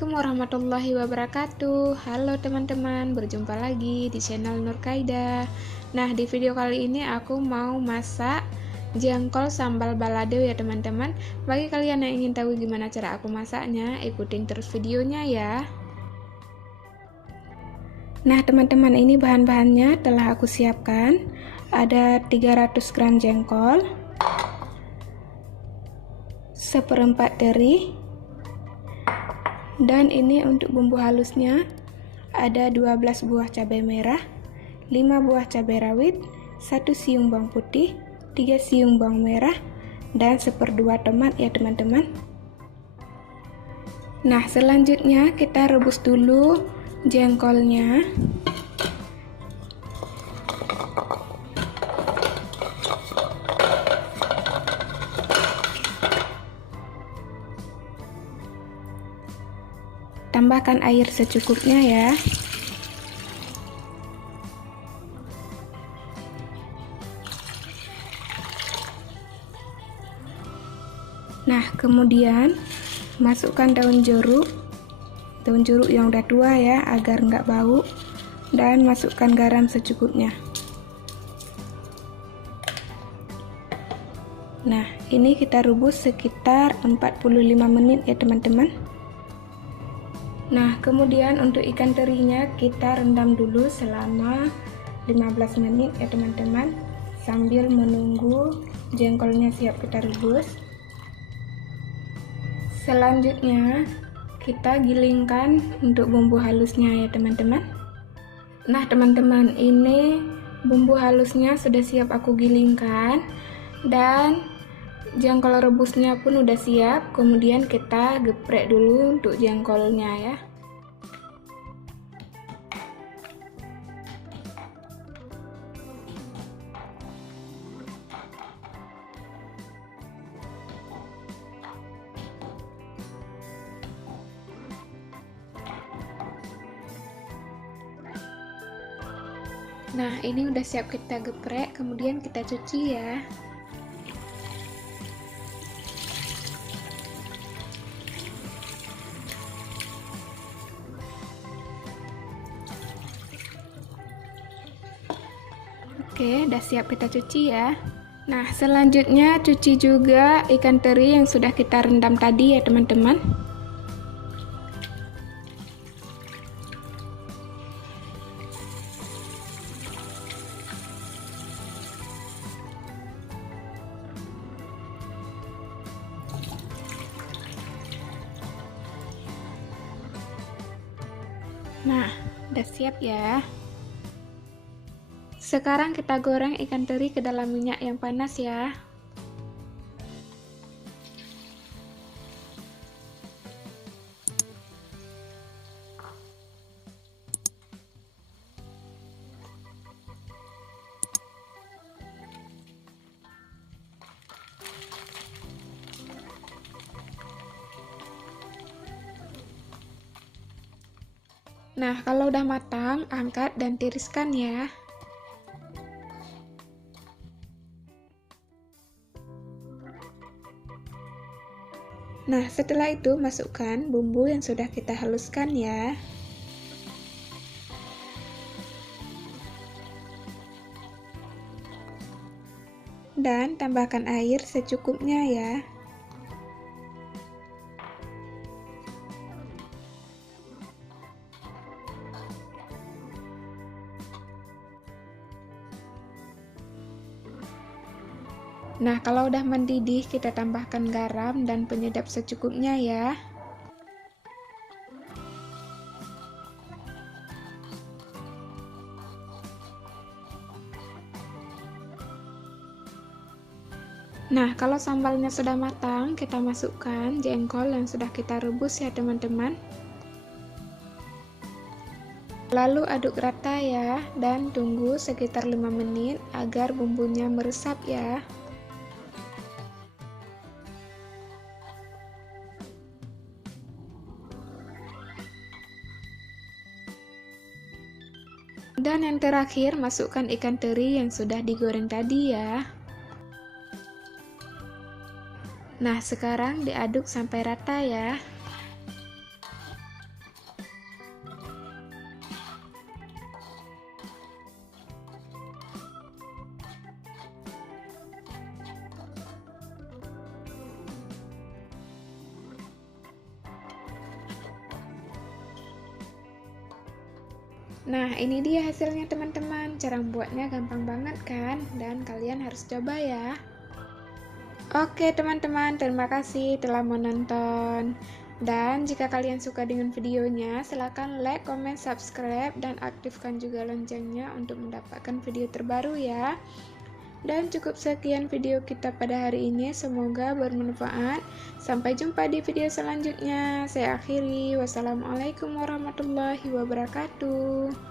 Assalamualaikum warahmatullahi wabarakatuh. Halo teman-teman, berjumpa lagi di channel Nurkaida. Nah, di video kali ini aku mau masak jengkol sambal balado ya teman-teman. Bagi kalian yang ingin tahu gimana cara aku masaknya, ikutin terus videonya ya. Nah teman-teman, ini bahan-bahannya telah aku siapkan. Ada 300 gram jengkol, seperempat teri. Dan ini untuk bumbu halusnya ada 12 buah cabai merah, 5 buah cabai rawit, 1 siung bawang putih, 3 siung bawang merah, dan 1/2 tomat ya teman-teman. Nah selanjutnya kita rebus dulu jengkolnya. Tambahkan air secukupnya ya. Nah, kemudian masukkan daun jeruk yang udah tua ya, agar nggak bau, dan masukkan garam secukupnya. Nah, ini kita rebus sekitar 45 menit ya teman-teman. Nah, kemudian untuk ikan terinya kita rendam dulu selama 15 menit ya teman-teman, sambil menunggu jengkolnya siap kita rebus. Selanjutnya kita gilingkan untuk bumbu halusnya ya teman-teman. Nah teman-teman, ini bumbu halusnya sudah siap aku gilingkan, dan jengkol rebusnya pun udah siap. Kemudian kita geprek dulu untuk jengkolnya ya. Nah ini udah siap kita geprek, kemudian kita cuci ya. Oke, udah siap kita cuci ya. Nah selanjutnya cuci juga ikan teri yang sudah kita rendam tadi ya teman-teman. Nah, udah siap ya. Sekarang kita goreng ikan teri ke dalam minyak yang panas ya. Nah, kalau udah matang, angkat dan tiriskan ya. Nah, setelah itu masukkan bumbu yang sudah kita haluskan ya. Dan tambahkan air secukupnya ya. Nah, kalau udah mendidih, kita tambahkan garam dan penyedap secukupnya ya. Nah, kalau sambalnya sudah matang, kita masukkan jengkol yang sudah kita rebus ya teman-teman. Lalu aduk rata ya, dan tunggu sekitar 5 menit agar bumbunya meresap ya. Dan yang terakhir, masukkan ikan teri yang sudah digoreng tadi ya. Nah, sekarang diaduk sampai rata ya. Nah, ini dia hasilnya teman-teman. Cara membuatnya gampang banget kan? Dan kalian harus coba ya. Oke teman-teman, terima kasih telah menonton. Dan jika kalian suka dengan videonya, silahkan like, comment, subscribe, dan aktifkan juga loncengnya untuk mendapatkan video terbaru ya. Dan cukup sekian video kita pada hari ini, semoga bermanfaat. Sampai jumpa di video selanjutnya. Saya akhiri, wassalamualaikum warahmatullahi wabarakatuh.